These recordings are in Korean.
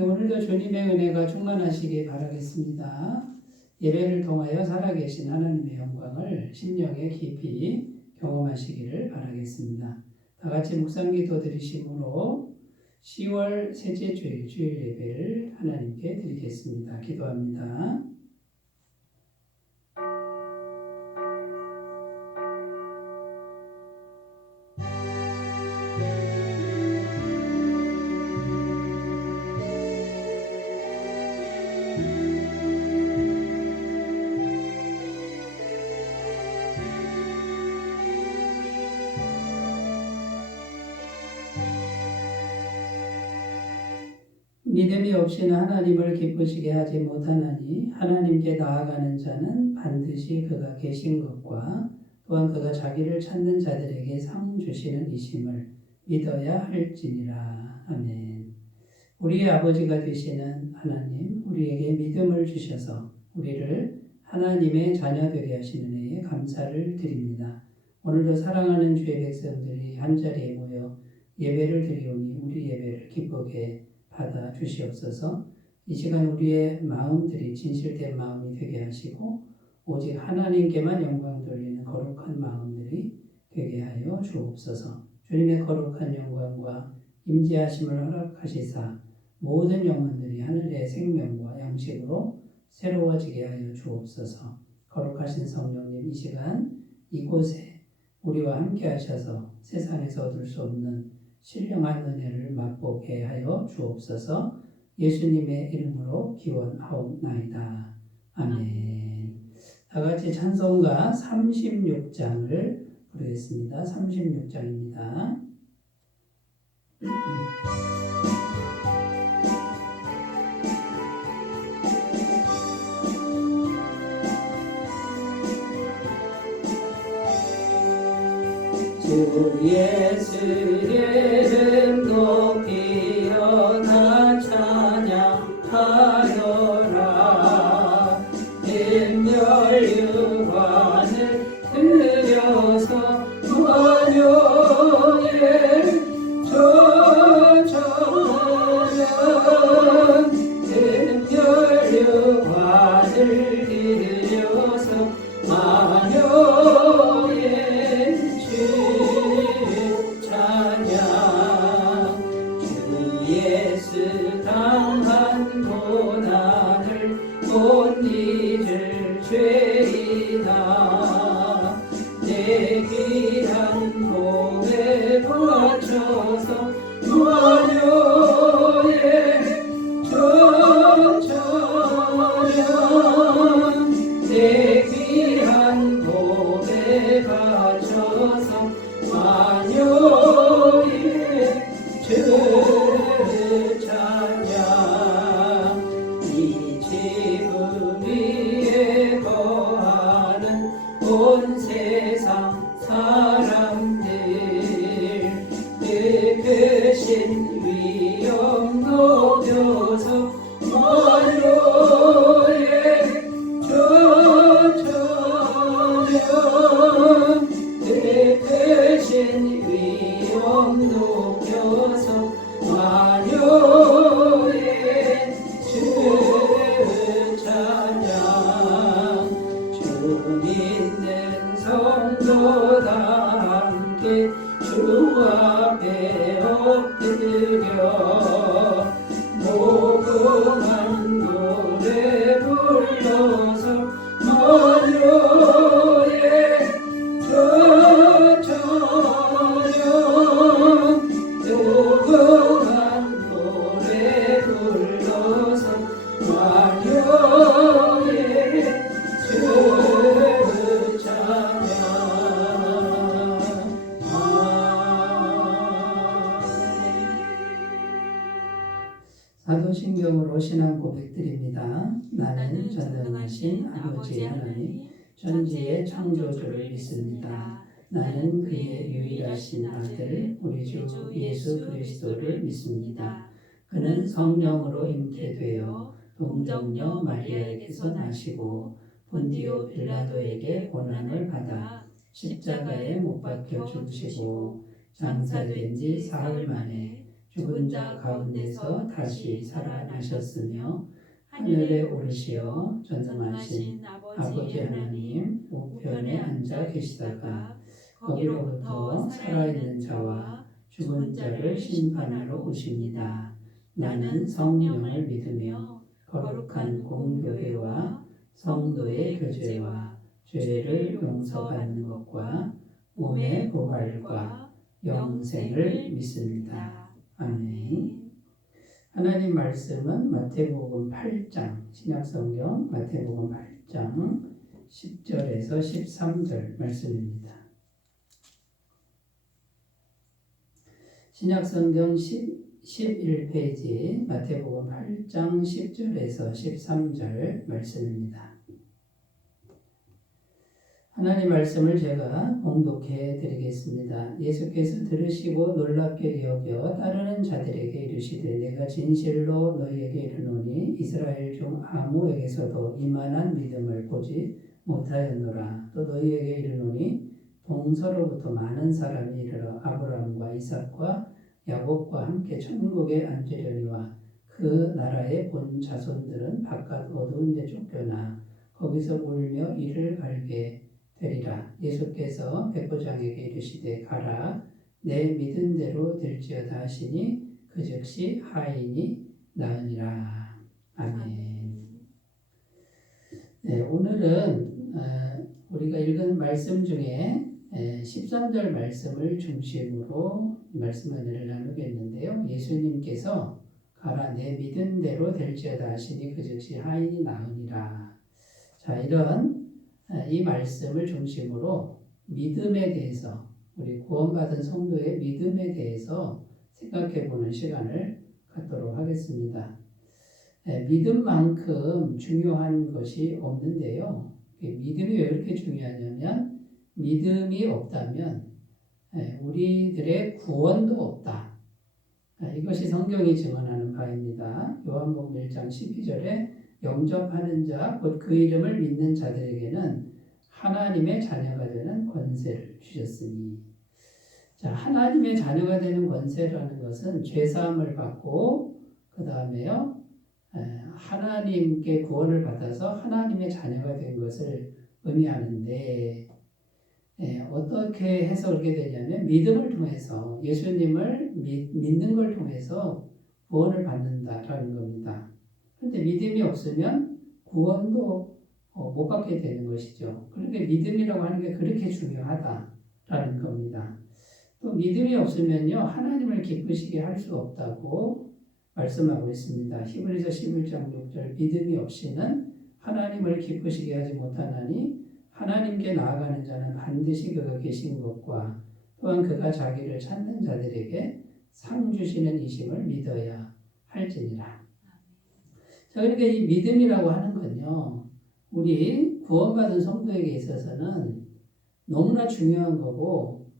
네, 오늘도 주님의 은혜가 충만하시길 바라겠습니다. 예배를 통하여 살아계신 하나님의 영광을 심령에 깊이 경험하시기를 바라겠습니다. 다 같이 묵상기도 드리심으로 10월 셋째 주일 예배를 하나님께 드리겠습니다. 기도합니다. 믿음이 없이는 하나님을 기쁘시게 하지 못하나니 하나님께 나아가는 자는 반드시 그가 계신 것과 또한 그가 자기를 찾는 자들에게 상 주시는 이심을 믿어야 할지니라. 아멘. 우리의 아버지가 되시는 하나님, 우리에게 믿음을 주셔서 우리를 하나님의 자녀 되게 하시는 은혜에 감사를 드립니다. 오늘도 사랑하는 주의 백성들이 한자리에 모여 예배를 드리오니 우리 예배를 기쁘게 받아 주시옵소서. 이 시간 우리의 마음들이 진실된 마음이 되게 하시고 오직 하나님께만 영광 돌리는 거룩한 마음들이 되게 하여 주옵소서. 주님의 거룩한 영광과 임재하심을 허락하시사 모든 영혼들이 하늘의 생명과 양식으로 새로워지게 하여 주옵소서. 거룩하신 성령님, 이 시간 이곳에 우리와 함께 하셔서 세상에서 얻을 수 없는 신령한 은혜를 맛보게 하여 주옵소서. 예수님의 이름으로 기원하옵나이다. 아멘. 다 같이 찬송가 36장을 부르겠습니다. 36장입니다. 주 예수의 이름 높이어 나 찬양하여라. 인멸유관을 들여서 원효에 조천연 인멸유관을 들여서 만효에 당한 고난을 못 잊을 죄이다. 내 귀한 몸에 바쳐서 원효에 조천연 내 귀한 몸에 바쳐서 만효에 온 세상 사람들 그 크신 위엄 높여서 원효에 조천연 그 크신 위엄 높여서 만효에 주 찬양. 주 믿는 성도 다 함께 주 앞에 엎드려 모금한 노래 불러서 원효에 조천연 모금한 노래 불러서 원효에 주 찬양. 사도신경으로 신앙 고백드립니다. 나는 전능하신 아버지 하나님 천지의 창조주를 믿습니다. 나는 그의 유일하신 아들 우리 주 예수 그리스도를 믿습니다. 그는 성령으로 잉태되어 동정녀 마리아에게서 나시고 본디오 빌라도에게 고난을 받아 십자가에 못 박혀 죽으시고 장사된 지 사흘 만에 죽은 자 가운데서 다시 살아나셨으며 하늘에 오르시어 전능하신 아버지 하나님 우편에 앉아 계시다가 거기로부터 살아있는 자와 죽은 자를 심판하러 오십니다. 나는 성령을 믿으며 거룩한 공교회와 성도의 교제와 죄를 용서받는 것과 몸의 부활과 영생을 믿습니다. 아멘. 하나님 말씀은 마태복음 8장, 신약성경 마태복음 8장 10절에서 13절 말씀입니다. 신약성경 11페이지 마태복음 8장 10절에서 13절 말씀입니다. 하나님 말씀을 제가 봉독해 드리겠습니다. 예수께서 들으시고 놀랍게 여겨 따르는 자들에게 이르시되 내가 진실로 너희에게 이르노니 이스라엘 중 아무에게서도 이만한 믿음을 보지 못하였노라. 또 너희에게 이르노니 동서로부터 많은 사람이 이르러 아브라함과 이삭과 야곱과 함께 천국에 앉으려니와 그 나라의 본 자손들은 바깥 어두운 데 쫓겨나 거기서 울며 이를 갈게 되리라. 예수께서 백부장에게 이르시되 가라 내 믿은 대로 될지어다 하시니 그 즉시 하인이 나으니라. 아멘. 네, 오늘은 우리가 읽은 말씀 중에 13절 말씀을 중심으로 말씀 은혜를 나누겠는데요. 예수님께서 가라 내 믿은 대로 될지어다 하시니 그 즉시 하인이 나으니라. 자, 이런 이 말씀을 중심으로 믿음에 대해서 우리 구원받은 성도의 믿음에 대해서 생각해보는 시간을 갖도록 하겠습니다. 믿음만큼 중요한 것이 없는데요. 믿음이 왜 그렇게 중요하냐면 믿음이 없다면 우리들의 구원도 없다. 이것이 성경이 증언하는 바입니다. 요한복음 1장 12절에 영접하는 자, 곧 그 이름을 믿는 자들에게는 하나님의 자녀가 되는 권세를 주셨으니. 자, 하나님의 자녀가 되는 권세라는 것은 죄사함을 받고 그 다음에요 하나님께 구원을 받아서 하나님의 자녀가 된 것을 의미하는데 어떻게 해서 그렇게 되냐면 믿음을 통해서 예수님을 믿는 걸 통해서 구원을 받는다라는 겁니다. 그런데 믿음이 없으면 구원도 못 받게 되는 것이죠. 그러니까 믿음이라고 하는 게 그렇게 중요하다라는 겁니다. 또 믿음이 없으면요 하나님을 기쁘시게 할 수 없다고 말씀하고 있습니다. 히브리서 11장 6절 믿음이 없이는 하나님을 기쁘시게 하지 못하나니 하나님께 나아가는 자는 반드시 그가 계신 것과 또한 그가 자기를 찾는 자들에게 상 주시는 이심을 믿어야 할지니라. 자, 그러니까 이 믿음이라고 하는 건요, 우리 구원받은 성도에게 있어서는 너무나 중요한 거고,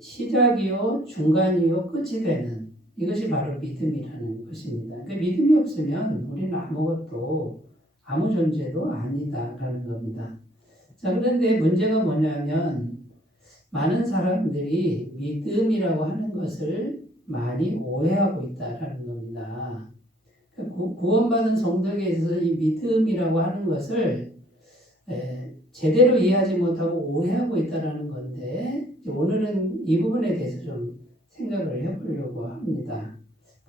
시작이요, 중간이요, 끝이 되는 이것이 바로 믿음이라는 것입니다. 그 믿음이 없으면 우리는 아무것도, 아무 존재도 아니다라는 겁니다. 자, 그런데 문제가 뭐냐면, 많은 사람들이 믿음이라고 하는 것을 많이 오해하고 있다라는 겁니다. 구원받은 성도에게 있어서 이 믿음이라고 하는 것을 제대로 이해하지 못하고 오해하고 있다는 건데 오늘은 이 부분에 대해서 좀 생각을 해보려고 합니다.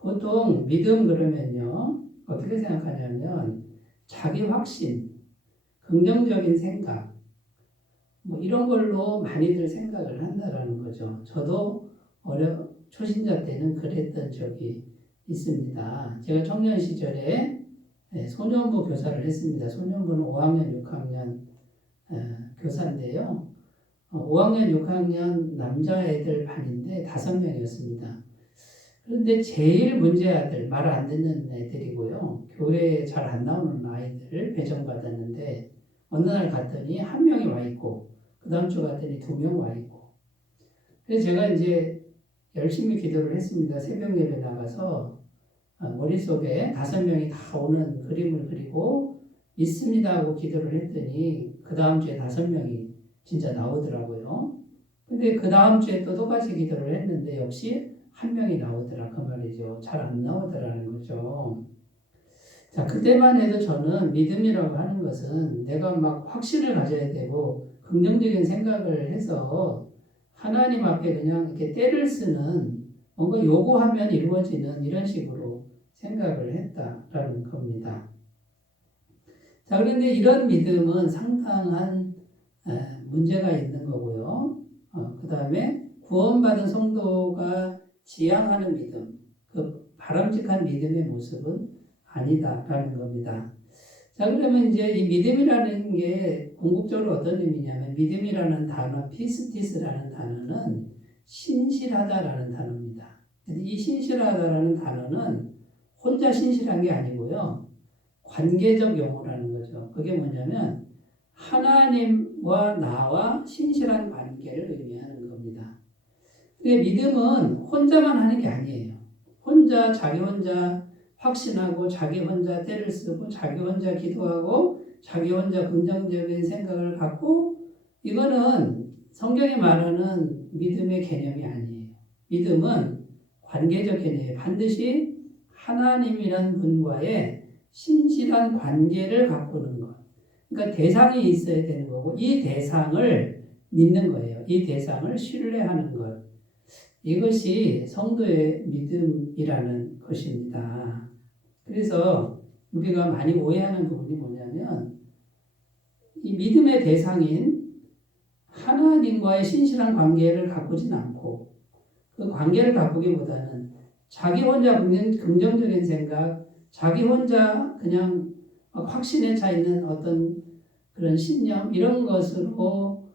보통 믿음 그러면요 어떻게 생각하냐면 자기 확신, 긍정적인 생각 뭐 이런 걸로 많이들 생각을 한다라는 거죠. 저도 초신자 때는 그랬던 적이 있습니다. 제가 청년 시절에 소년부 교사를 했습니다. 소년부는 5학년, 6학년 교사인데요. 5학년, 6학년 남자애들 반인데 5명이었습니다. 그런데 제일 문제아들, 말 안 듣는 애들이고요. 교회에 잘 안 나오는 아이들을 배정받았는데 어느 날 갔더니 한 명이 와 있고 그 다음 주 갔더니 2명 와 있고 그래서 제가 이제 열심히 기도를 했습니다. 새벽 예배 나가서 머릿속에 5명이 다 오는 그림을 그리고 믿습니다 하고 기도를 했더니 그 다음 주에 5명이 진짜 나오더라고요. 근데 그 다음 주에 또 똑같이 기도를 했는데 역시 한 명이 나오더라 그 말이죠. 잘 안 나오더라는 거죠. 자, 그때만 해도 저는 믿음이라고 하는 것은 내가 막 확신을 가져야 되고 긍정적인 생각을 해서 하나님 앞에 그냥 이렇게 때를 쓰는 뭔가 요구하면 이루어지는 이런 식으로 생각을 했다라는 겁니다. 자, 그런데 이런 믿음은 상당한 문제가 있는 거고요. 그 다음에 구원받은 성도가 지향하는 믿음, 그 바람직한 믿음의 모습은 아니다라는 겁니다. 자, 그러면 이제 이 믿음이라는 게 궁극적으로 어떤 의미냐면 믿음이라는 단어, 피스티스라는 단어는 신실하다라는 단어입니다. 이 신실하다라는 단어는 혼자 신실한 게 아니고요. 관계적 용어라는 거죠. 그게 뭐냐면 하나님과 나와 신실한 관계를 의미하는 겁니다. 근데 믿음은 혼자만 하는 게 아니에요. 자기 혼자 확신하고 자기 혼자 때를 쓰고 자기 혼자 기도하고 자기 혼자 긍정적인 생각을 갖고 이거는 성경이 말하는 믿음의 개념이 아니에요. 믿음은 관계적 개념이에요. 반드시 하나님이란 분과의 신실한 관계를 가꾸는 것. 그러니까 대상이 있어야 되는 거고 이 대상을 믿는 거예요. 이 대상을 신뢰하는 것. 이것이 성도의 믿음이라는 것입니다. 그래서 우리가 많이 오해하는 부분이 뭐냐면 이 믿음의 대상인 하나님과의 신실한 관계를 가꾸진 않고 그 관계를 가꾸기보다는 자기 혼자 긍정적인 생각, 자기 혼자 그냥 확신에 차 있는 어떤 그런 신념 이런 것으로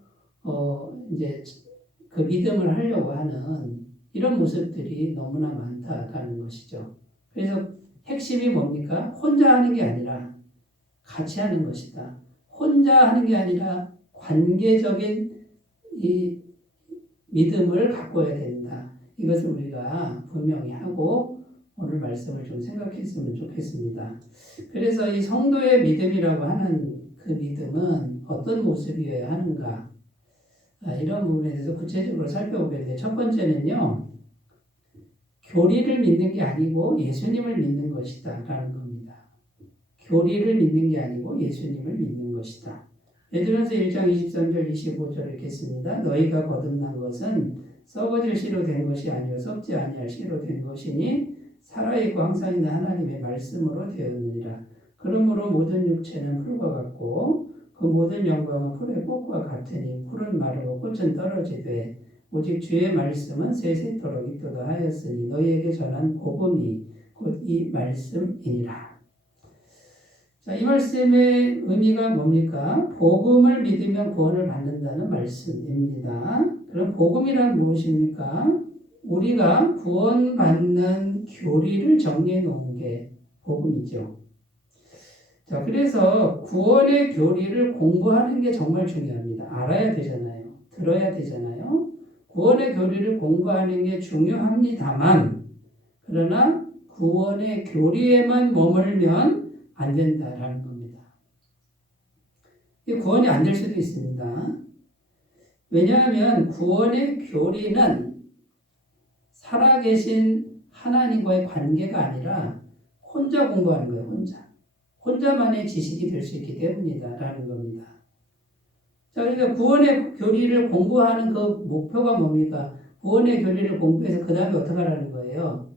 이제 그 믿음을 하려고 하는 이런 모습들이 너무나 많다라는 것이죠. 그래서 핵심이 뭡니까? 혼자 하는 게 아니라 같이 하는 것이다. 혼자 하는 게 아니라 관계적인 이 믿음을 가꿔야 된다. 이것을 우리가 분명히 하고 오늘 말씀을 좀 생각했으면 좋겠습니다. 그래서 이 성도의 믿음이라고 하는 그 믿음은 어떤 모습이어야 하는가? 이런 부분에 대해서 구체적으로 살펴보겠는데 첫 번째는요. 교리를 믿는 게 아니고 예수님을 믿는 것이다 라는 겁니다. 교리를 믿는 게 아니고 예수님을 믿는 것이다. 베드로전서 1장 23절 25절 읽겠습니다. 너희가 거듭난 것은 썩어질 씨로 된 것이 아니요 썩지 아니할 씨로 된 것이니 살아있고 항상 있는 하나님의 말씀으로 되었느니라. 그러므로 모든 육체는 풀과 같고 그 모든 영광은 풀의 꽃과 같으니 풀은 마르고 꽃은 떨어지되 오직 주의 말씀은 세세토록 있도다 하였으니 너희에게 전한 복음이 곧 이 말씀이니라. 자, 이 말씀의 의미가 뭡니까? 복음을 믿으면 구원을 받는다는 말씀입니다. 그럼 복음이란 무엇입니까? 우리가 구원받는 교리를 정리해 놓은 게 복음이죠. 자, 그래서 구원의 교리를 공부하는 게 정말 중요합니다. 알아야 되잖아요. 들어야 되잖아요. 구원의 교리를 공부하는 게 중요합니다만, 그러나 구원의 교리에만 머물면 안 된다라는 겁니다. 구원이 안 될 수도 있습니다. 왜냐하면 구원의 교리는 살아계신 하나님과의 관계가 아니라 혼자 공부하는 거예요. 혼자만의 지식이 될 수 있기 때문이다라는 겁니다. 자, 그러니까 구원의 교리를 공부하는 그 목표가 뭡니까? 구원의 교리를 공부해서 그 다음에 어떻게 하라는 거예요?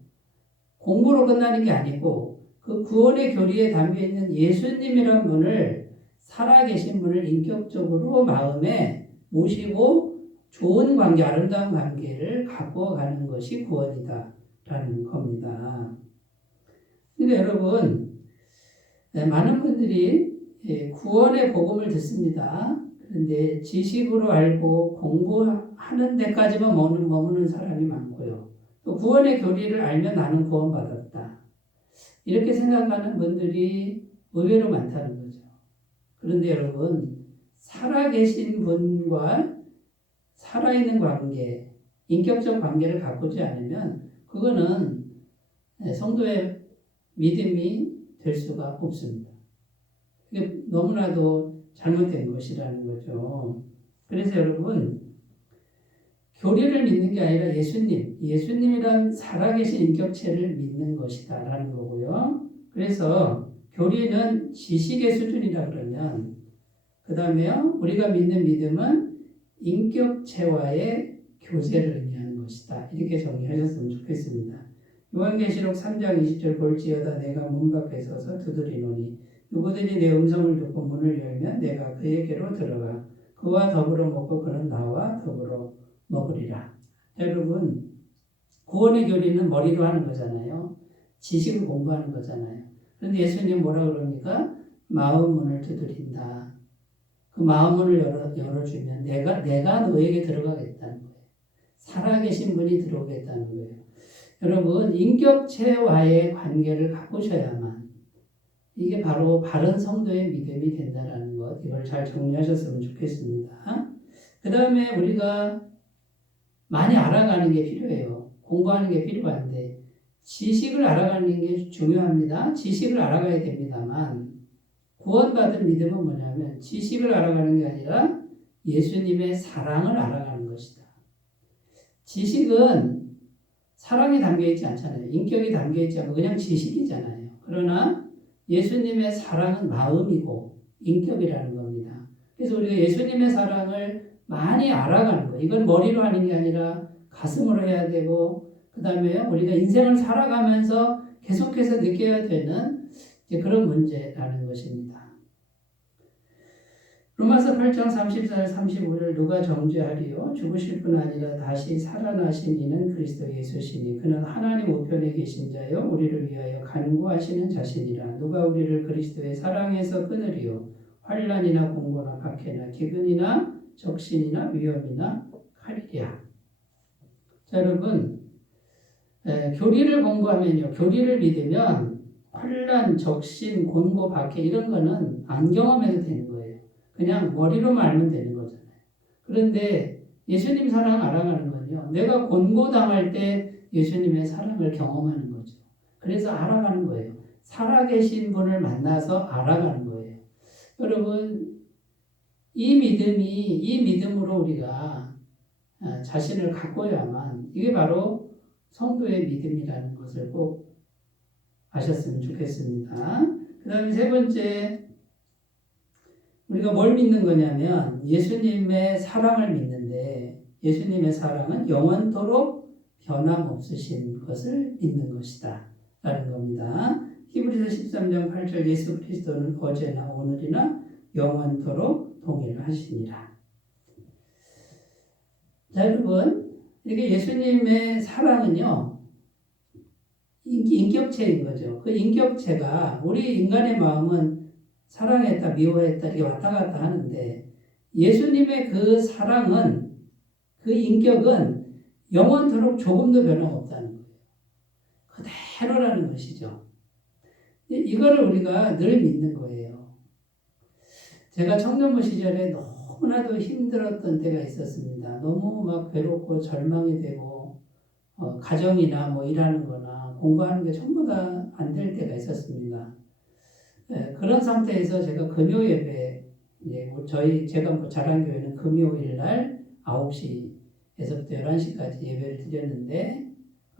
공부로 끝나는 게 아니고 그 구원의 교리에 담겨있는 예수님이란 분을 살아계신 분을 인격적으로 마음에 모시고 좋은 관계, 아름다운 관계를 갖고 가는 것이 구원이다라는 겁니다. 근데 여러분, 많은 분들이 구원의 복음을 듣습니다. 그런데 지식으로 알고 공부하는 데까지만 머무는 사람이 많고요. 또 구원의 교리를 알면 나는 구원받았다. 이렇게 생각하는 분들이 의외로 많다는 거죠. 그런데 여러분, 살아계신 분과 살아있는 관계, 인격적 관계를 가꾸지 않으면 그거는 성도의 믿음이 될 수가 없습니다. 이게 너무나도 잘못된 것이라는 거죠. 그래서 여러분, 교리를 믿는 게 아니라 예수님이란 살아계신 인격체를 믿는 것이다라는 거고요. 그래서 교리는 지식의 수준이라 그러면 그 다음에 우리가 믿는 믿음은 인격체와의 교제를 의미하는 것이다. 이렇게 정리하셨으면 좋겠습니다. 요한계시록 3장 20절 볼지어다 내가 문 밖에 서서 두드리노니 누구든지 내 음성을 듣고 문을 열면 내가 그에게로 들어가 그와 더불어 먹고 그는 나와 더불어 먹으리라. 여러분 구원의 교리는 머리로 하는 거잖아요. 지식을 공부하는 거잖아요. 그런데 예수님 뭐라 그럽니까? 마음 문을 두드린다. 그 마음 문을 열어주면 내가 너에게 들어가겠다는 거예요. 살아계신 분이 들어오겠다는 거예요. 여러분 인격체와의 관계를 가꾸셔야만 이게 바로 바른 성도의 믿음이 된다는 것, 이걸 잘 정리하셨으면 좋겠습니다. 그 다음에 우리가 많이 알아가는 게 필요해요. 공부하는 게 필요한데 지식을 알아가는 게 중요합니다. 지식을 알아가야 됩니다만 구원받은 믿음은 뭐냐면 지식을 알아가는 게 아니라 예수님의 사랑을 알아가는 것이다. 지식은 사랑이 담겨있지 않잖아요. 인격이 담겨있지 않고 그냥 지식이잖아요. 그러나 예수님의 사랑은 마음이고 인격이라는 겁니다. 그래서 우리가 예수님의 사랑을 많이 알아가는 거예요. 이건 머리로 하는 게 아니라 가슴으로 해야 되고 그 다음에 우리가 인생을 살아가면서 계속해서 느껴야 되는 그런 문제라는 것입니다. 로마서 8장 34절 35절 누가 정죄하리요? 죽으실 뿐 아니라 다시 살아나신 이는 그리스도 예수시니 그는 하나님 우편에 계신 자요 우리를 위하여 간구하시는 자신이라. 누가 우리를 그리스도의 사랑에서 끊으리요? 환난이나 공고나 박해나 기근이나 적신이나 위험이나 칼이랴. 자, 여러분 교리를 공부하면요, 교리를 믿으면 환난, 적신, 곤고, 박해 이런 거는 안 경험해도 되는 거예요. 그냥 머리로만 알면 되는 거잖아요. 그런데 예수님 사랑 알아가는 건요, 내가 곤고당할 때 예수님의 사랑을 경험하는 거죠. 그래서 알아가는 거예요. 살아계신 분을 만나서 알아가는 거예요. 여러분 이 믿음으로 우리가 자신을 가꿔야만 이게 바로 성도의 믿음이라는 것을 꼭 아셨으면 좋겠습니다. 그 다음에 세 번째, 우리가 뭘 믿는 거냐면 예수님의 사랑을 믿는데 예수님의 사랑은 영원토록 변함없으신 것을 믿는 것이다 라는 겁니다. 히브리서 13장 8절 예수 그리스도는 어제나 오늘이나 영원토록 동일하시니라. 자, 여러분 이렇게 예수님의 사랑은요 인격체인 거죠. 그 인격체가 우리 인간의 마음은 사랑했다, 미워했다 이렇게 왔다 갔다 하는데 예수님의 그 사랑은 그 인격은 영원토록 조금도 변함없다는 거예요. 그대로라는 것이죠. 이거를 우리가 늘 믿는 거예요. 제가 청년부 시절에 너무나도 힘들었던 때가 있었습니다. 너무 막 괴롭고 절망이 되고 가정이나 뭐 일하는 거나 공부하는 게 전부 다 안 될 때가 있었습니다. 그런 상태에서 제가 금요 예배, 제가 자란 교회는 금요일 날 9시에서부터 11시까지 예배를 드렸는데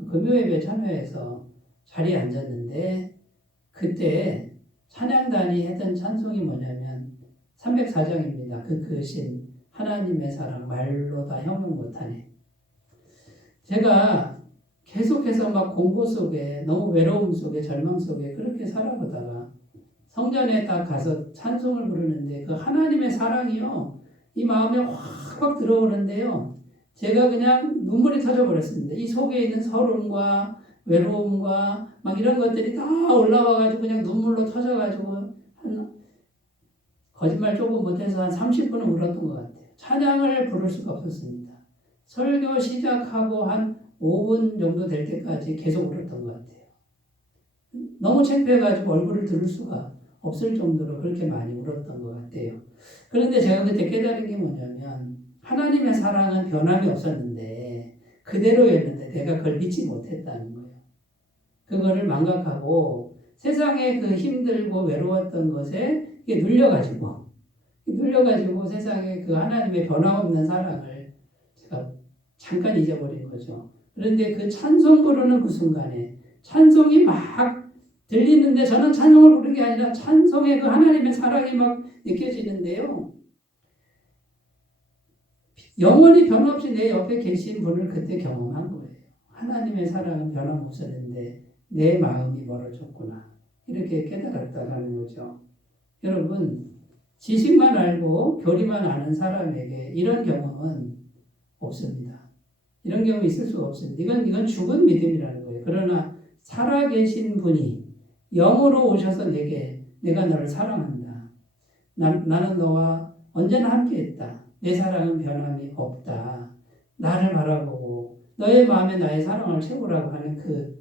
금요 예배 참여해서 자리에 앉았는데 그때 찬양단이 했던 찬송이 뭐냐면 304장입니다. 그 크신 하나님의 사랑 말로 다 형용 못하네. 제가 계속해서 막 공고 속에 너무 외로움 속에 절망 속에 그렇게 살아보다가 성전에 딱 가서 찬송을 부르는데 그 하나님의 사랑이요 이 마음에 확 들어오는데요 제가 그냥 눈물이 터져버렸습니다. 이 속에 있는 서름과 외로움과 막 이런 것들이 다 올라와가지고 그냥 눈물로 터져가지고 거짓말 조금 못해서 한 30분은 울었던 것 같아요. 찬양을 부를 수가 없었습니다. 설교 시작하고 한 5분 정도 될 때까지 계속 울었던 것 같아요. 너무 창피해가지고 얼굴을 들을 수가 없을 정도로 그렇게 많이 울었던 것 같아요. 그런데 제가 그때 깨달은 게 뭐냐면 하나님의 사랑은 변함이 없었는데 그대로였는데 내가 그걸 믿지 못했다는 거예요. 그거를 망각하고 세상에 그 힘들고 외로웠던 것에 이게 눌려가지고 세상에 그 하나님의 변함없는 사랑을 제가 잠깐 잊어버린 거죠. 그런데 그 찬송 부르는 그 순간에 찬송이 막 들리는데 저는 찬송을 부르는 게 아니라 찬송의 그 하나님의 사랑이 막 느껴지는데요. 영원히 변함없이 내 옆에 계신 분을 그때 경험한 거예요. 하나님의 사랑은 변함없었는데 내 마음이 멀어졌구나. 이렇게 깨달았다는 거죠. 여러분, 지식만 알고 교리만 아는 사람에게 이런 경험은 없습니다. 이런 경험이 있을 수가 없습니다. 이건 죽은 믿음이라는 거예요. 그러나 살아계신 분이 영으로 오셔서 내가 너를 사랑한다. 나는 너와 언제나 함께했다. 내 사랑은 변함이 없다. 나를 바라보고 너의 마음에 나의 사랑을 채우라고 하는 그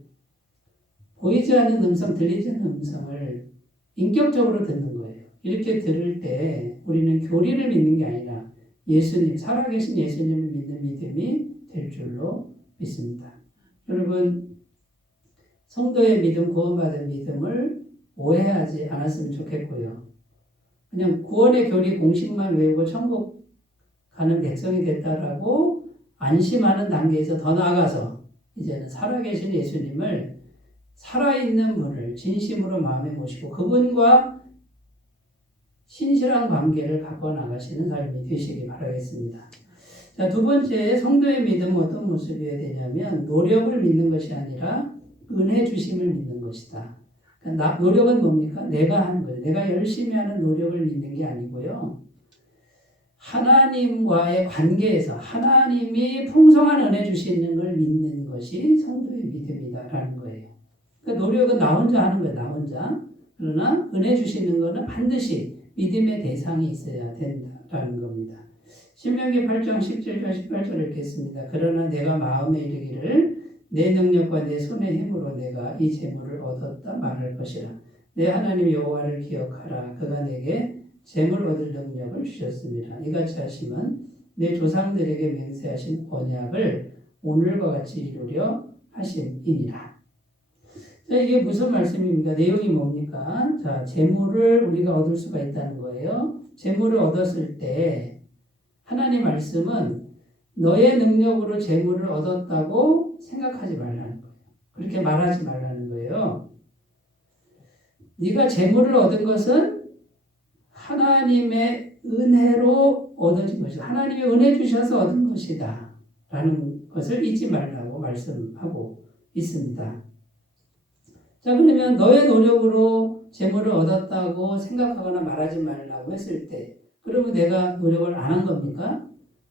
보이지 않는 음성, 들리지 않는 음성을 인격적으로 듣는 거예요. 이렇게 들을 때 우리는 교리를 믿는 게 아니라 예수님, 살아계신 예수님을 믿는 믿음이 될 줄로 믿습니다. 여러분, 성도의 믿음, 구원받은 믿음을 오해하지 않았으면 좋겠고요. 그냥 구원의 교리 공식만 외우고 천국 가는 백성이 됐다라고 안심하는 단계에서 더 나아가서 이제는 살아계신 예수님을 살아있는 분을 진심으로 마음에 모시고 그분과 신실한 관계를 갖고 나가시는 삶이 되시기 바라겠습니다. 자, 두 번째, 성도의 믿음은 어떤 모습이어야 되냐면 노력을 믿는 것이 아니라 은혜 주심을 믿는 것이다. 그러니까 노력은 뭡니까? 내가 하는 거예요. 내가 열심히 하는 노력을 믿는 게 아니고요. 하나님과의 관계에서 하나님이 풍성한 은혜 주시는 걸 믿는 것이 성도의 믿음이다라는 거예요. 그러니까 노력은 나 혼자 하는 거예요. 나 혼자. 그러나 은혜 주시는 것은 반드시 믿음의 대상이 있어야 된다라는 겁니다. 신명기 8장 17절 18절 읽겠습니다. 그러나 내가 마음에 이르기를 내 능력과 내 손의 힘으로 내가 이 재물을 얻었다 말할 것이라. 내 하나님 여호와를 기억하라. 그가 내게 재물 얻을 능력을 주셨습니다. 이같이 하심은 내 조상들에게 맹세하신 언약을 오늘과 같이 이루려 하심이니라. 자, 이게 무슨 말씀입니까? 내용이 뭡니까? 자, 재물을 우리가 얻을 수가 있다는 거예요. 재물을 얻었을 때 하나님 말씀은 너의 능력으로 재물을 얻었다고 생각하지 말라는 거예요. 그렇게 말하지 말라는 거예요. 네가 재물을 얻은 것은 하나님의 은혜로 얻어진 것이다. 하나님이 은혜 주셔서 얻은 것이다. 라는 것을 잊지 말라고 말씀하고 있습니다. 자, 그러면 너의 노력으로 재물을 얻었다고 생각하거나 말하지 말라고 했을 때 그러면 내가 노력을 안 한 겁니까?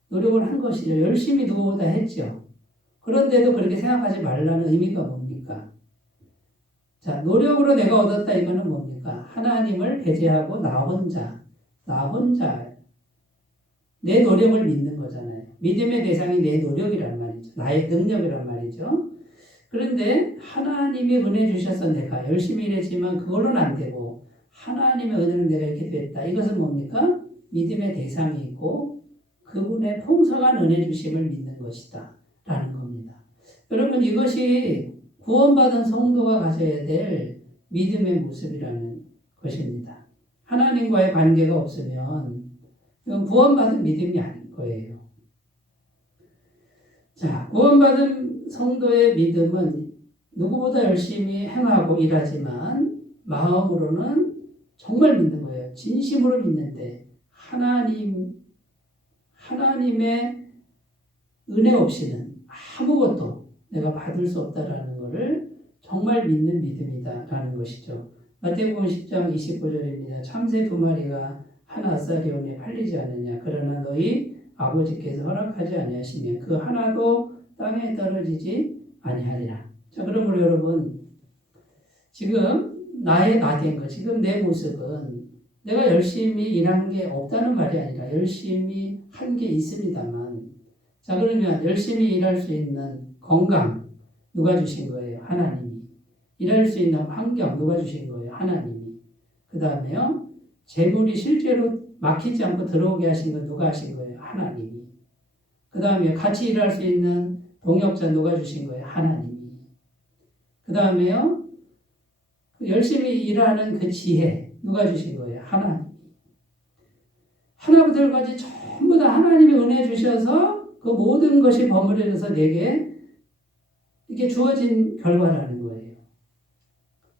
노력을 한 것이죠. 열심히 누구보다 했죠. 그런데도 그렇게 생각하지 말라는 의미가 뭡니까? 자, 노력으로 내가 얻었다 이거는 뭡니까? 하나님을 배제하고 나 혼자 내 노력을 믿는 거잖아요. 믿음의 대상이 내 노력이란 말이죠. 나의 능력이란 말이죠. 그런데 하나님이 은혜 주셔서 내가 열심히 일했지만 그걸로는 안 되고 하나님의 은혜로 내가 이렇게 됐다. 이것은 뭡니까? 믿음의 대상이 있고 그분의 풍성한 은혜 주심을 믿는 것이다. 라는 겁니다. 여러분, 이것이 구원받은 성도가 가져야 될 믿음의 모습이라는 것입니다. 하나님과의 관계가 없으면 이건 구원받은 믿음이 아닌 거예요. 자, 구원받은 성도의 믿음은 누구보다 열심히 행하고 일하지만 마음으로는 정말 믿는 거예요. 진심으로 믿는데 하나님의 은혜 없이는 아무것도 내가 받을 수 없다라는 것을 정말 믿는 믿음이다라는 것이죠. 마태복음 10장 29절입니다. 참새 2마리가 한 아사리온에 팔리지 않느냐. 그러나 너희 아버지께서 허락하지 아니하시면 그 하나도 땅에 떨어지지 아니하리라. 자, 그러므로 여러분, 지금 나의 나된 것, 지금 내 모습은 내가 열심히 일한 게 없다는 말이 아니라 열심히 한 게 있습니다만, 자, 그러면 열심히 일할 수 있는 건강 누가 주신 거예요? 하나님이. 일할 수 있는 환경 누가 주신 거예요? 하나님이. 그 다음에요, 재물이 실제로 막히지 않고 들어오게 하신 건 누가 하신 거예요? 하나님이. 그 다음에 같이 일할 수 있는 동역자 누가 주신 거예요? 하나님이. 그 다음에요, 열심히 일하는 그 지혜 누가 주신 거예요? 하나님. 하나부터 열까지 전부 다 하나님이 은혜 주셔서 그 그 모든 것이 버무려져서 내게 이게 주어진 결과라는 거예요.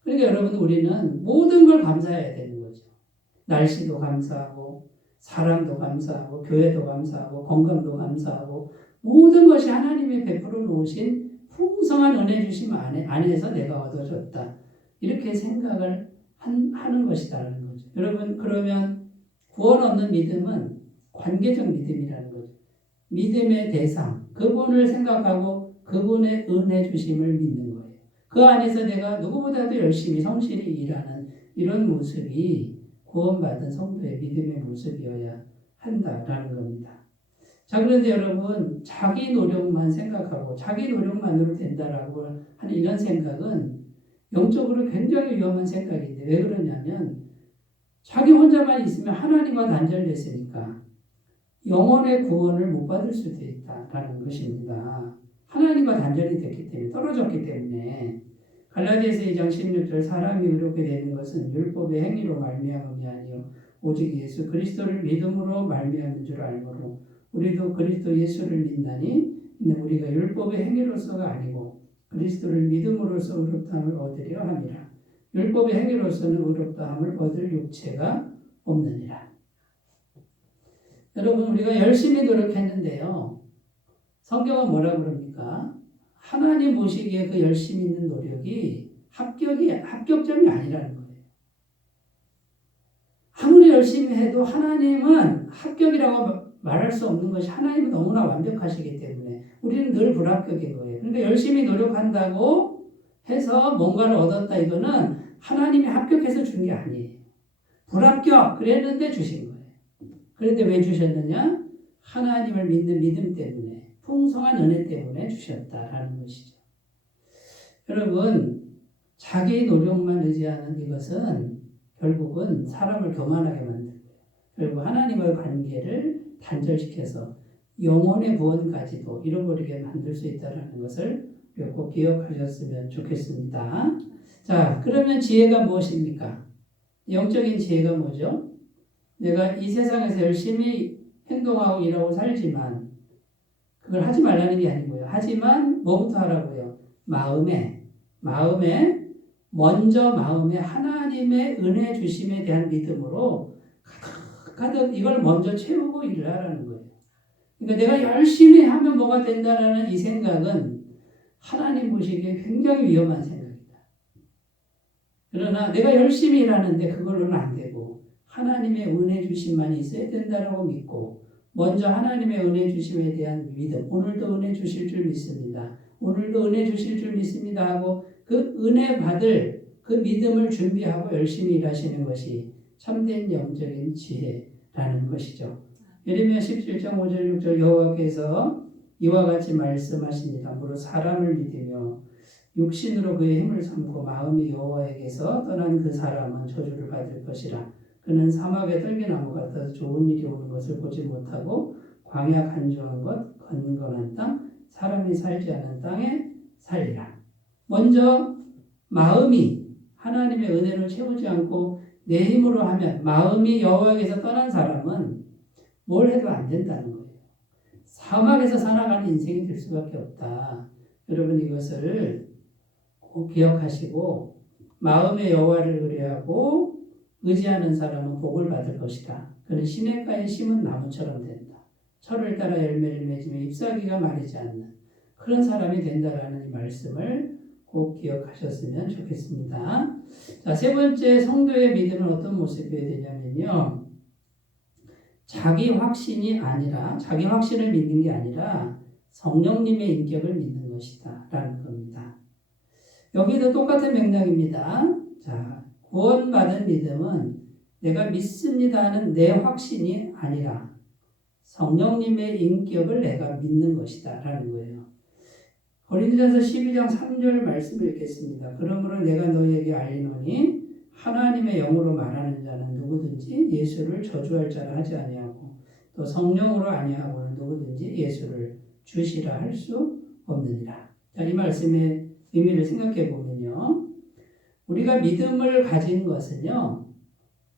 그러니까 여러분 우리는 모든 걸 감사해야 되는 거죠. 날씨도 감사하고 사람도 감사하고 교회도 감사하고 건강도 감사하고 모든 것이 하나님의 베풀어 놓으신 풍성한 은혜 주심 안에서 내가 얻어졌다. 이렇게 생각을 하는 것이다라는 거죠. 여러분 그러면 구원 얻는 믿음은 관계적 믿음이라는 거죠. 믿음의 대상, 그분을 생각하고 그분의 은혜 주심을 믿는 거예요. 그 안에서 내가 누구보다도 열심히 성실히 일하는 이런 모습이 구원받은 성도의 믿음의 모습이어야 한다라는 겁니다. 자, 그런데 여러분 자기 노력만 생각하고 자기 노력만으로 된다라고 하는 이런 생각은 영적으로 굉장히 위험한 생각인데 왜 그러냐면 자기 혼자만 있으면 하나님과 단절됐으니까 영혼의 구원을 못 받을 수도 있다라는 것입니다. 하나님과 단절이 됐기 때문에 떨어졌기 때문에 갈라디아서 2장 16절 사람이 의롭게 되는 것은 율법의 행위로 말미암음이 아니요 오직 예수 그리스도를 믿음으로 말미암은 줄 알므로 우리도 그리스도 예수를 믿나니 이는 우리가 율법의 행위로서가 아니고 그리스도를 믿음으로써 의롭다함을 얻으려 함이라. 율법의 행위로서는 의롭다함을 얻을 육체가 없느니라. 여러분 우리가 열심히 노력했는데요. 성경은 뭐라고 그럽니까? 하나님 보시기에 그 열심히 있는 노력이 합격점이 아니라는 거예요. 아무리 열심히 해도 하나님은 합격이라고 말할 수 없는 것이 하나님은 너무나 완벽하시기 때문에 우리는 늘 불합격인 거예요. 그러니까 열심히 노력한다고 해서 뭔가를 얻었다 이거는 하나님이 합격해서 준 게 아니에요. 불합격 그랬는데 주신 거예요. 그런데 왜 주셨느냐? 하나님을 믿는 믿음 때문에 풍성한 은혜 때문에 주셨다라는 것이죠. 여러분 자기 노력만 의지하는 이것은 결국은 사람을 교만하게 만들고요. 결국 하나님과의 관계를 단절시켜서 영혼의 구원까지도 잃어버리게 만들 수 있다는 것을 꼭 기억하셨으면 좋겠습니다. 자, 그러면 지혜가 무엇입니까? 영적인 지혜가 뭐죠? 내가 이 세상에서 열심히 행동하고 일하고 살지만 그걸 하지 말라는 게 아니고요. 하지만 뭐부터 하라고요? 먼저 마음에 하나님의 은혜 주심에 대한 믿음으로 가득 이걸 먼저 채우고 일을 하라는 거예요. 그러니까 내가 열심히 하면 뭐가 된다라는 이 생각은 하나님 보시기에 굉장히 위험한 생각이다. 그러나 내가 열심히 일하는데 그걸로는 안 되고 하나님의 은혜 주심만 있어야 된다라고 믿고 먼저 하나님의 은혜 주심에 대한 믿음, 오늘도 은혜 주실 줄 믿습니다. 오늘도 은혜 주실 줄 믿습니다 하고 그 은혜 받을 그 믿음을 준비하고 열심히 일하시는 것이 참된 영적인 지혜라는 것이죠. 예레미야 17장 5절 6절 여호와께서 이와 같이 말씀하십니다. 무릇 사람을 믿으며 육신으로 그의 힘을 삼고 마음이 여호와에게서 떠난 그 사람은 저주를 받을 것이라. 그는 사막의 떨기나무 같아서 좋은 일이 오는 것을 보지 못하고 광야 간주한 것 건건한 땅 사람이 살지 않은 땅에 살리라. 먼저 마음이 하나님의 은혜를 채우지 않고 내 힘으로 하면 마음이 여호와에게서 떠난 사람은 뭘 해도 안 된다는 거예요. 사막에서 살아가는 인생이 될 수밖에 없다. 여러분 이것을 꼭 기억하시고 마음의 여호와를 의뢰하고 의지하는 사람은 복을 받을 것이다. 그는 시냇가에 심은 나무처럼 된다. 철을 따라 열매를 맺으며 잎사귀가 마르지 않는 그런 사람이 된다라는 이 말씀을 꼭 기억하셨으면 좋겠습니다. 자, 세 번째 성도의 믿음은 어떤 모습이어야 되냐면요. 자기 확신이 아니라 자기 확신을 믿는 게 아니라 성령님의 인격을 믿는 것이다 라는 겁니다. 여기도 똑같은 맥락입니다. 자, 구원받은 믿음은 내가 믿습니다 하는 내 확신이 아니라 성령님의 인격을 내가 믿는 것이다 라는 거예요. 고린도전서 12장 3절 말씀을 읽겠습니다. 그러므로 내가 너희에게 알리노니 하나님의 영으로 말하는 자는 누구든지 예수를 저주할 자라 하지 아니하고 또 성령으로 아니하고는 누구든지 예수를 주시라 할 수 없느니라. 자, 이 말씀의 의미를 생각해 보면요. 우리가 믿음을 가진 것은요.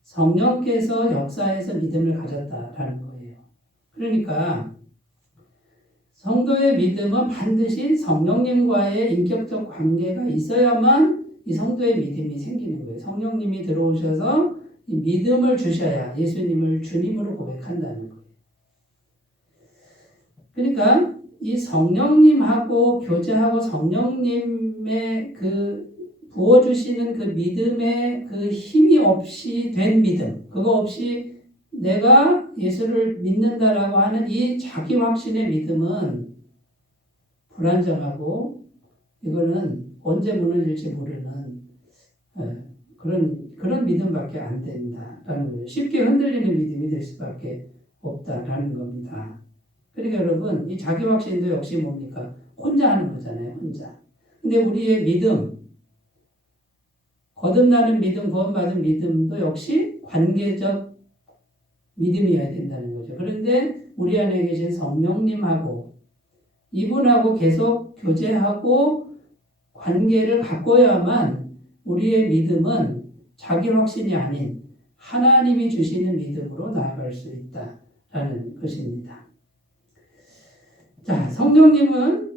성령께서 역사해서 믿음을 가졌다라는 거예요. 그러니까 성도의 믿음은 반드시 성령님과의 인격적 관계가 있어야만 이 성도의 믿음이 생기는 거예요. 성령님이 들어오셔서 이 믿음을 주셔야 예수님을 주님으로 고백한다는 거예요. 그러니까 이 성령님하고 교제하고 성령님의 그 부어주시는 그 믿음의 그 힘이 없이 된 믿음, 그거 없이 내가 예수를 믿는다라고 하는 이 자기 확신의 믿음은 불안정하고 이거는 언제 무너질지 모르는 그런 믿음밖에 안 된다라는 거예요. 쉽게 흔들리는 믿음이 될 수밖에 없다라는 겁니다. 그러니까 여러분, 이 자기 확신도 역시 뭡니까? 혼자 하는 거잖아요, 혼자. 근데 우리의 믿음, 거듭나는 믿음, 구원받은 믿음도 역시 관계적 믿음이어야 된다는 거죠. 그런데 우리 안에 계신 성령님하고 이분하고 계속 교제하고 관계를 가꿔야만 우리의 믿음은 자기 확신이 아닌 하나님이 주시는 믿음으로 나아갈 수 있다라는 것입니다. 자, 성령님은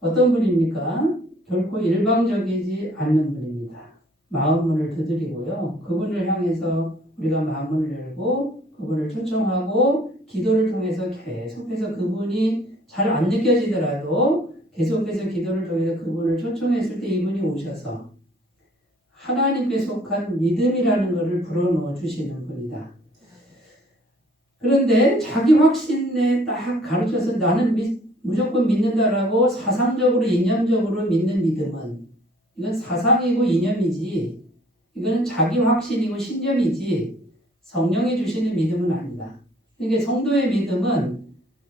어떤 분입니까? 결코 일방적이지 않는 분입니다. 마음문을 두드리고요. 그분을 향해서 우리가 마음문을 열고 그분을 초청하고 기도를 통해서 계속해서 그분이 잘 안 느껴지더라도 계속해서 기도를 통해서 그분을 초청했을 때 이분이 오셔서 하나님께 속한 믿음이라는 것을 불어넣어 주시는 분이다. 그런데 자기 확신에 딱 가르쳐서 나는 무조건 믿는다라고 사상적으로 이념적으로 믿는 믿음은 이건 사상이고 이념이지 이건 자기 확신이고 신념이지 성령이 주시는 믿음은 아니다. 그러니까 성도의 믿음은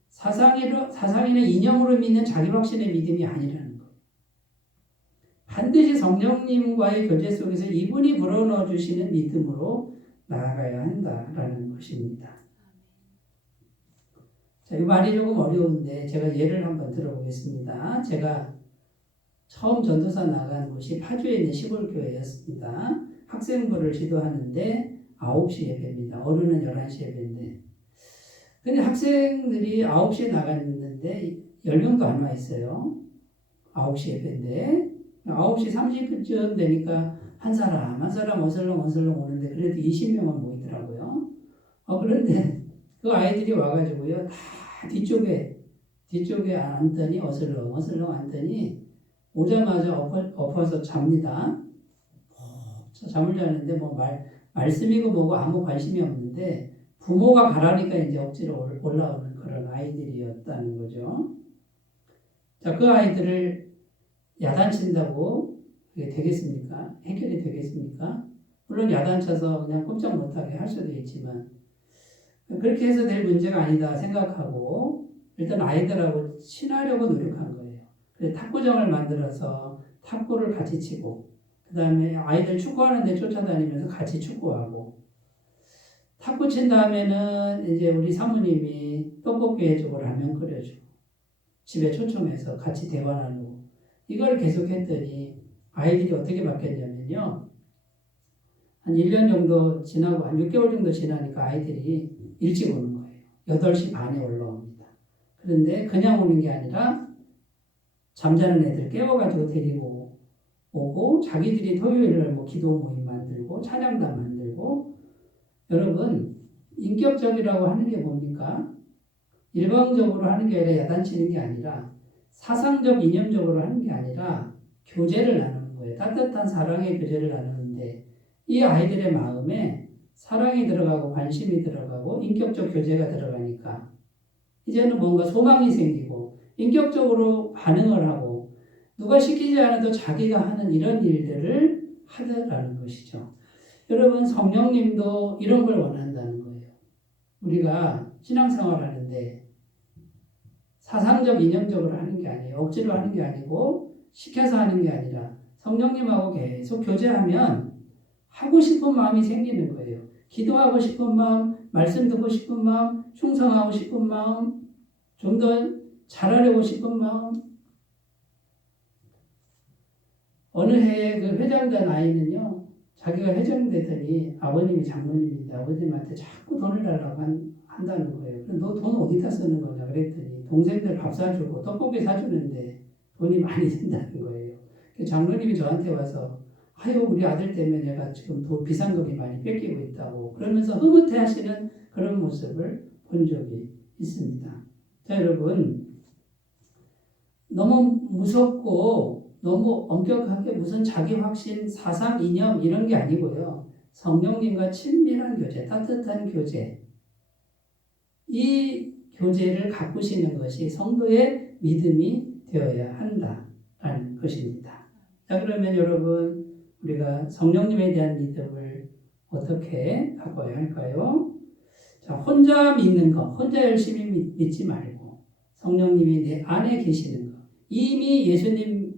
사상이나 이념으로 믿는 자기 확신의 믿음이 아니라는 거예요. 반드시 성령님과의 교제 속에서 이분이 불어넣어 주시는 믿음으로 나아가야 한다라는 것입니다. 자, 이 말이 조금 어려운데 제가 예를 한번 들어보겠습니다. 제가 처음 전도사 나간 곳이 파주에 있는 시골교회였습니다. 학생부를 지도하는데 9시 예배입니다. 어른은 11시 예배인데. 근데 학생들이 9시에 나갔는데 10명도 안 와 있어요. 9시 예배인데 9시 30분쯤 되니까 한 사람 어슬렁 오는데 그래도 20명은 모이더라고요. 그런데 그 아이들이 와가지고요. 다 뒤쪽에 앉더니 어슬렁 앉더니 오자마자 엎어서 잡니다. 잠을 자는데 뭐 말씀이고 뭐고 아무 관심이 없는데 부모가 가라니까 이제 억지로 올라오는 그런 아이들이었다는 거죠. 자, 그 아이들을 야단친다고 그게 되겠습니까? 해결이 되겠습니까? 물론 야단쳐서 그냥 꼼짝 못하게 할 수도 있지만 그렇게 해서 될 문제가 아니다 생각하고 일단 아이들하고 친하려고 노력한 거예요. 그래서 탁구장을 만들어서 탁구를 같이 치고 그 다음에 아이들 축구하는 데 쫓아다니면서 같이 축구하고 탁구 친 다음에는 이제 우리 사모님이 떡볶이 해주고 라면 끓여주고 집에 초청해서 같이 대화 나누고 이걸 계속 했더니 아이들이 어떻게 바뀌었냐면요. 한 1년 정도 지나고 한 6개월 정도 지나니까 아이들이 일찍 오는 거예요. 8시 반에 올라옵니다. 그런데 그냥 오는 게 아니라 잠자는 애들 깨워가지고 데리고 오고 자기들이 토요일날 뭐 기도 모임 만들고 찬양단 만들고 여러분 인격적이라고 하는 게 뭡니까? 일방적으로 하는 게 아니라 야단치는 게 아니라 사상적 이념적으로 하는 게 아니라 교제를 나누는 거예요. 따뜻한 사랑의 교제를 나누는데 이 아이들의 마음에 사랑이 들어가고 관심이 들어가고 인격적 교제가 들어가니까 이제는 뭔가 소망이 생기고 인격적으로 반응을 하고 누가 시키지 않아도 자기가 하는 이런 일들을 하더라는 것이죠. 여러분 성령님도 이런 걸 원한다는 거예요. 우리가 신앙생활 하는데 사상적 이념적으로 하는 게 아니에요. 억지로 하는 게 아니고 시켜서 하는 게 아니라 성령님하고 계속 교제하면 하고 싶은 마음이 생기는 거예요. 기도하고 싶은 마음, 말씀 듣고 싶은 마음, 충성하고 싶은 마음, 좀 더 잘하려고 싶은 마음. 어느 해에 그 회장된 아이는요, 자기가 회장되더니 아버님이 장로님인데 아버님한테 자꾸 돈을 달라고 한다는 거예요. 너 돈 어디다 쓰는 거냐 그랬더니 동생들 밥 사주고 떡볶이 사주는데 돈이 많이 든다는 거예요. 장로님이 저한테 와서 아유 우리 아들 때문에 내가 지금 돈 비상금이 많이 뺏기고 있다고 그러면서 흐뭇해하시는 그런 모습을 본 적이 있습니다. 자 여러분 너무 무섭고 너무 엄격하게 무슨 자기 확신, 사상, 이념 이런 게 아니고요. 성령님과 친밀한 교제, 따뜻한 교제 이 교제를 가꾸시는 것이 성도의 믿음이 되어야 한다라는 것입니다. 자 그러면 여러분 우리가 성령님에 대한 믿음을 어떻게 가꿔야 할까요? 자 혼자 믿는 것, 혼자 열심히 믿지 말고 성령님이 내 안에 계시는 것. 이미 예수님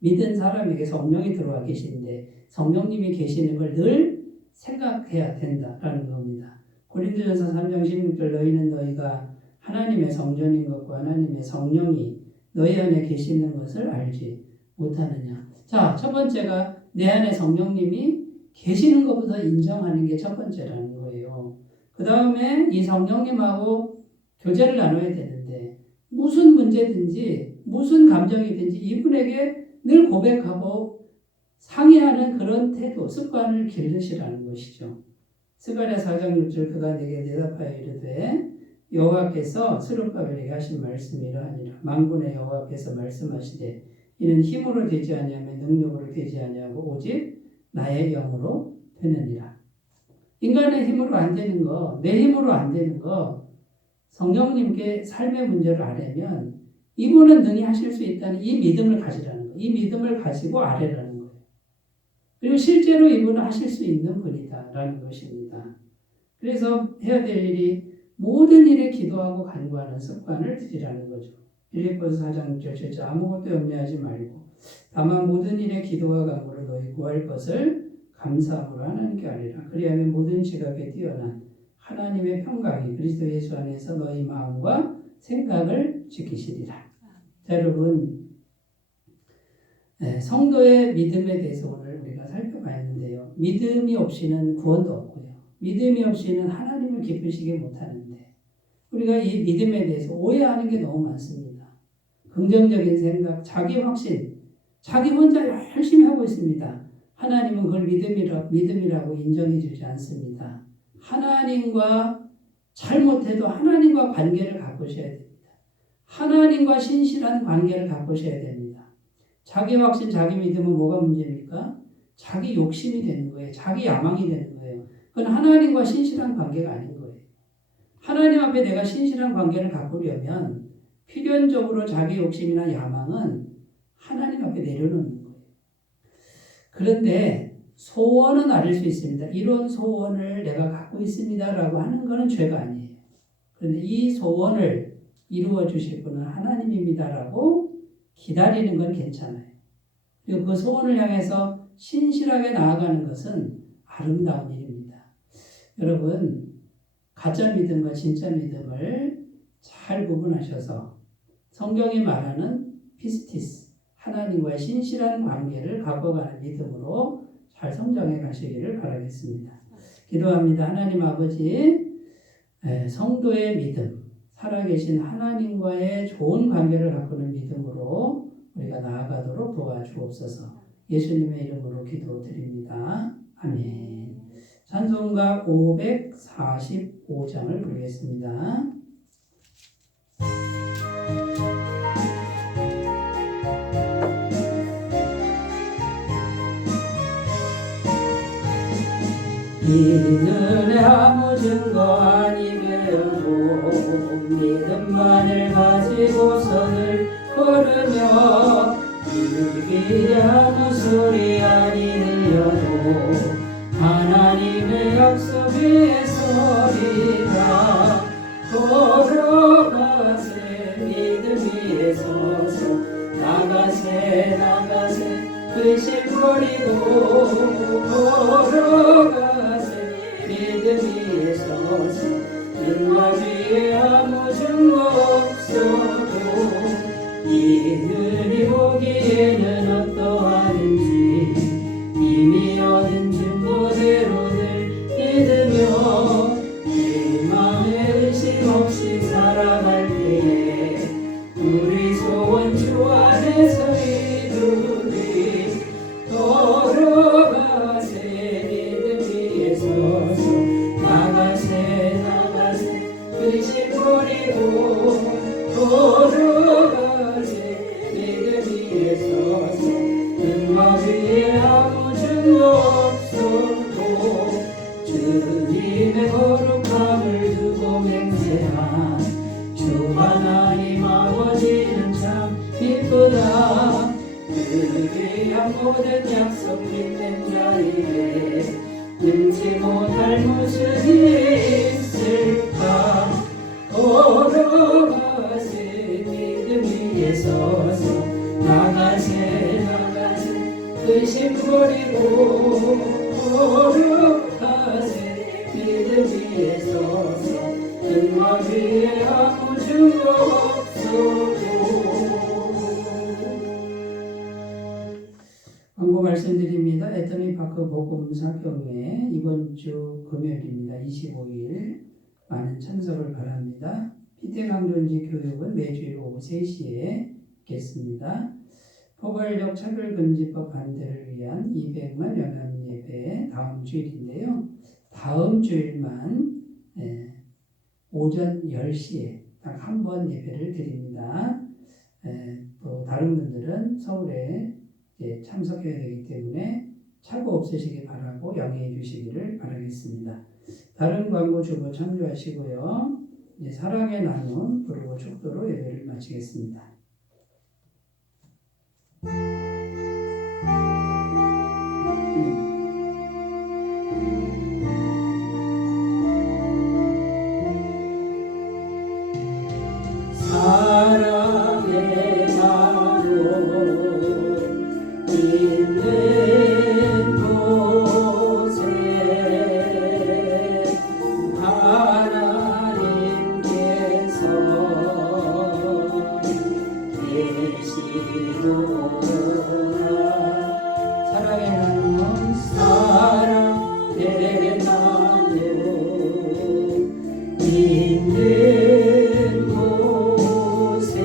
믿은 사람에게 성령이 들어와 계시는데 성령님이 계시는 걸 늘 생각해야 된다라는 겁니다. 고린도전서 3장 16절 너희는 너희가 하나님의 성전인 것과 하나님의 성령이 너희 안에 계시는 것을 알지 못하느냐. 자, 첫 번째가 내 안에 성령님이 계시는 것부터 인정하는 게 첫 번째라는 거예요. 그 다음에 이 성령님하고 교제를 나눠야 되는데 무슨 문제든지 무슨 감정이든지 이분에게 늘 고백하고 상의하는 그런 태도, 습관을 기르시라는 것이죠. 스가랴 4장 6절 그가 내게 대답하여 이르되 여호와께서 스룹바벨에게 하신 말씀이 이러하니라. 만군의 여호와께서 말씀하시되 이는 힘으로 되지 아니하며 능력으로 되지 아니하고 오직 나의 영으로 되느니라. 인간의 힘으로 안 되는 거, 내 힘으로 안 되는 거 성령님께 삶의 문제를 아뢰면 이분은 능히 하실 수 있다는 이 믿음을 가지라는 거예요. 이 믿음을 가지고 아뢰라는 거예요. 그리고 실제로 이분은 하실 수 있는 분이다라는 것입니다. 그래서 해야 될 일이 모든 일에 기도하고 간구하는 습관을 들이라는 거죠. 빌립보서 4장 6절 아무것도 염려하지 말고 다만 모든 일에 기도와 간구로 너희 구할 것을 감사함으로 하나님께 아뢰라. 그리하면 모든 지각에 뛰어난 하나님의 평강이 그리스도 예수 안에서 너희 마음과 생각을 지키시리라. 자, 여러분 성도의 믿음에 대해서 오늘 우리가 살펴봤는데요. 믿음이 없이는 구원도 없고요. 믿음이 없이는 하나님을 기쁘시게 못하는데 우리가 이 믿음에 대해서 오해하는 게 너무 많습니다. 긍정적인 생각, 자기 확신, 자기 혼자 열심히 하고 있습니다. 하나님은 그걸 믿음이라고 인정해 주지 않습니다. 하나님과 잘못해도 하나님과 관계를 가꾸셔야 됩니다. 하나님과 신실한 관계를 가꾸셔야 됩니다. 자기 확신, 자기 믿음은 뭐가 문제입니까? 자기 욕심이 되는 거예요. 자기 야망이 되는 거예요. 그건 하나님과 신실한 관계가 아닌 거예요. 하나님 앞에 내가 신실한 관계를 가꾸려면 필연적으로 자기 욕심이나 야망은 하나님 앞에 내려놓는 거예요. 그런데 소원은 아닐 수 있습니다. 이런 소원을 내가 갖고 있습니다라고 하는 것은 죄가 아니에요. 그런데 이 소원을 이루어 주실 분은 하나님입니다라고 기다리는 건 괜찮아요. 그리고 그 소원을 향해서 신실하게 나아가는 것은 아름다운 일입니다. 여러분, 가짜 믿음과 진짜 믿음을 잘 구분하셔서 성경이 말하는 피스티스, 하나님과의 신실한 관계를 가꿔가는 믿음으로 잘 성장해 가시기를 바라겠습니다. 기도합니다. 하나님 아버지, 성도의 믿음, 살아계신 하나님과의 좋은 관계를 가꾸는 믿음으로 우리가 나아가도록 도와주옵소서. 예수님의 이름으로 기도드립니다. 아멘. 찬송가 545장을 부르겠습니다. 이는 아무 증거 아니되어도 믿음만을 가지고서는 걸으며 이르기 아무 소리 아니 들려도 하나님의 약속의 소리가 걸어가세 믿음 위에 서서 나가세 의심 버리고 걸어가세 믿음 위에 서서 능력 위에 아무 증거 없어도 이들이 보기에는 어떠하는지 이미 얻은 증거대로를 믿으며 내 맘에 버리고 걸어가세 믿음 위에 서서 눈과 위에 아무 증거 없어도 주님의 거룩함을 두고 맹세한 주 하나님 아버지는 참 이쁘다. 그 귀한 모든 약속 믿는 자에게 능치 못할 무슨 일이 있을까. 걸어가세 믿음 위에 서서 나가세 의심 버리고 걸어가세 믿음 위에 서서 눈과 위에 아무 증거 없어도. 광고 말씀드립니다. 애터미 파크 복음사경회 이번 주 금요일입니다. 25일 많은 참석을 바랍니다. 피태강존지 교육은 매주일 오후 3시에 있겠습니다. 포괄적 차별금지법 반대를 위한 200만 연합예배 다음 주일인데요. 다음 주일만 오전 10시에 딱 한 번 예배를 드립니다. 또 다른 분들은 서울에 참석해야 되기 때문에 착오 없으시기 바라고 양해해 주시기를 바라겠습니다. 다른 광고 주보 참조하시고요. 사랑의 나눔 부르고 축도로 예배를 마치겠습니다. 사랑의 나눔 있는 곳에 하나님께서 계시도다. 사랑의 나눔 사랑의 나눔 있는 곳에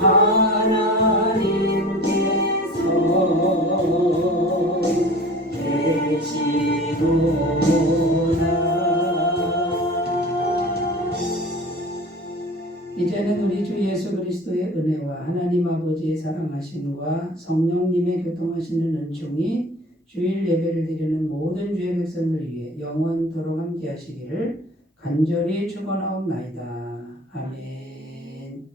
하나님께서 계시도다. 이제는 우리 주 예수 그리스도의 은혜와 하나님 아버지의 사랑하심과 성령님의 교통하시는 은총이 주일 예배를 드리는 모든 주의 백성을 위해 영원토록 함께 하시기를 간절히 축원하옵나이다. 아멘.